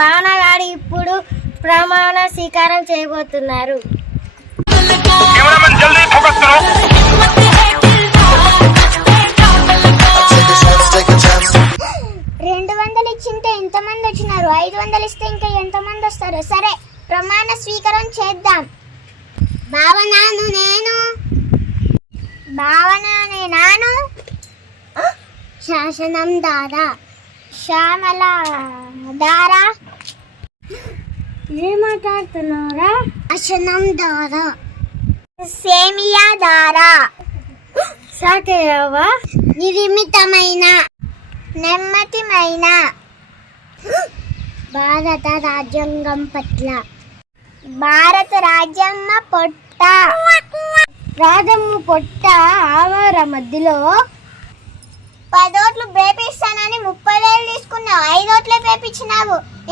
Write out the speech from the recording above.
బాణగాడి ఇప్పుడు ప్రమాణ స్వీకారం చేయబోతున్నారు. 200 ఇచ్చింటే ఎంతమంది వచ్చినారు? 500 ఇస్తే ఇంకా ఎంతమంది వస్తారు? సరే, ప్రమాణ స్వీకారం చేద్దాం. భావనాను నేను, భావనానే నాను, శాసనం దారా, శ్యామల దారా. ఏం మాట్లాడుతున్నారా? శాసనం దారా, సేమియా దారా, సాకేయవా, నిర్మితమైన నెమ్మదిమైన భారత రాజ్యాంగం పట్ల, భారత రాజ్యాంగ పొట్ట, రాజమ్మ పొట్ట ఆవార మధ్యలో 10 ఓట్లు వేపిస్తానని 30,000 తీసుకున్నావు, 5 ఓట్లే వేపించినావు.